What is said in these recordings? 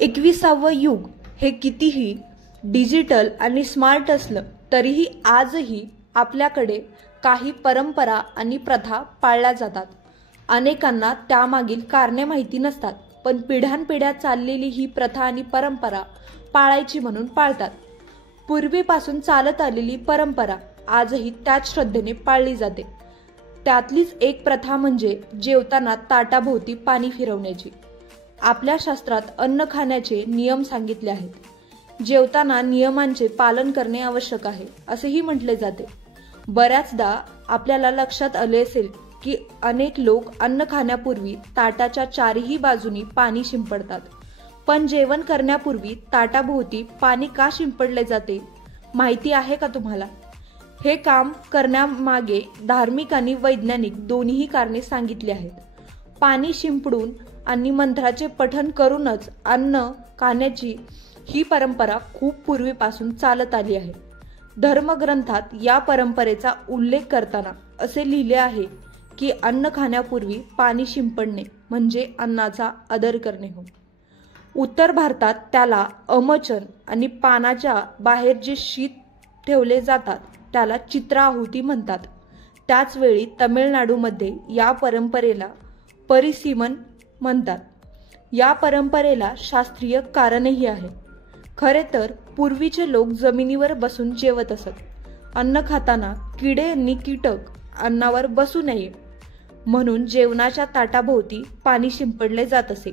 21वे युग हे कितीही डिजिटल आणि स्मार्ट असलं तरीही आजही आपल्याकडे काही परंपरा आणि प्रथा पाळल्या जातात। अनेकांना त्यामागील कारणे माहिती नसतात, पण पिढ्यानपिढ्या चाललेली ही प्रथा आणि परंपरा पाळायची म्हणून पाळतात। पूर्वीपासून चालत आलेली परंपरा आजही त्याच श्रद्धेने पाळली जाते। त्यातलीच एक प्रथा म्हणजे जेवताना ताटाभोवती पाणी फिरवण्याची। आपल्या शास्त्रात अन्न खाण्याचे नियम सांगितले आहेत। जेवताना नियमांचे पालन करणे आवश्यक आहे असेही म्हटले जाते। बऱ्याचदा आपल्याला लक्षात आले असेल की अनेक लोक अन्न खाण्यापूर्वी ताटाच्या चारही बाजूनी पाणी शिंपडतात, पण जेवण करण्यापूर्वी ताटाभोवती पाणी का शिंपडले जाते माहिती आहे का तुम्हाला? हे काम करण्यामागे धार्मिक आणि वैज्ञानिक दोन्ही कारणे सांगितली आहेत। पाणी शिंपडून आणि मंत्राचे पठण करूनच अन्न खाण्याची ही परंपरा खूप पूर्वीपासून चालत आली आहे। धर्मग्रंथात या परंपरेचा उल्लेख करताना असे लिहिले आहे की अन्न खाण्यापूर्वी पाणी शिंपडणे म्हणजे अन्नाचा आदर करणे हो। उत्तर भारतात त्याला अमचन आणि पानाच्या बाहेर जे शीत ठेवले जातात त्याला चित्राहुती म्हणतात। त्याच वेळी तमिळनाडूमध्ये या परंपरेला परिसीमन म्हणतात। या परंपरेला शास्त्रीय कारणही आहे। खरे तर पूर्वीचे लोक जमिनीवर बसून जेवत असत। अन्न खाताना किडे आणि कीटक अन्नावर बसू नये म्हणून जेवणाच्या ताटाभोवती पाणी शिंपडले जात असे।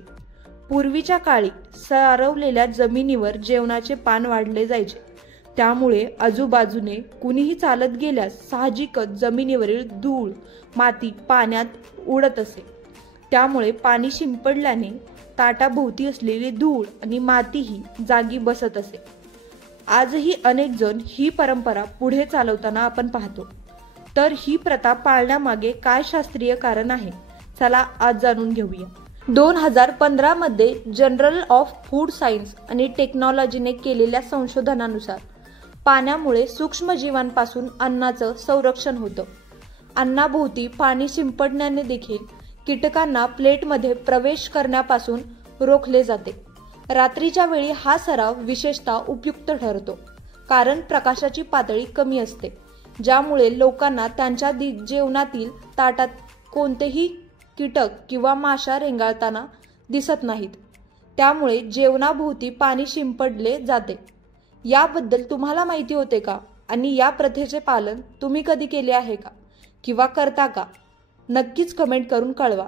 पूर्वीच्या काळी सारवलेल्या जमिनीवर जेवणाचे पान वाढले जायचे, त्यामुळे आजूबाजूने कुणीही चालत गेल्यास साहजिकच जमिनीवरील धूळ माती पाण्यात उडत असे। त्यामुळे पाणी शिंपडल्याने ताटाभोवती असलेली धूळ आणि मातीही जागी बसत असे। आजही अनेक जण ही परंपरा पुढे चालवताना आपण पाहतो। तर ही प्रथा पाळण्यामागे काय शास्त्रीय कारण आहे, चला आज जाणून घेऊया। 2015 मध्ये जर्नल ऑफ फूड सायन्स आणि टेक्नॉलॉजीने केलेल्या संशोधनानुसार पाण्यामुळे सूक्ष्मजीवांपासून अन्नाचं संरक्षण होतं। अन्नाभोवती पाणी शिंपडण्याने देखील कीटकांना प्लेटमध्ये प्रवेश करण्यापासून रोखले जाते। रात्रीच्या वेळी हा सराव विशेषतः उपयुक्त ठरतो, कारण प्रकाशाची पातळी कमी असते, ज्यामुळे लोकांना त्यांच्या जेवणातील ताटात कोणतेही कीटक किंवा माशा रेंगाळताना दिसत नाहीत। त्यामुळे जेवणाभोवती पाणी शिंपडले जाते। याबद्दल तुम्हाला माहिती होते का? आणि या प्रथेचे पालन तुम्ही कधी केले आहे का किंवा करता का? नक्कीच कमेंट करून कळवा।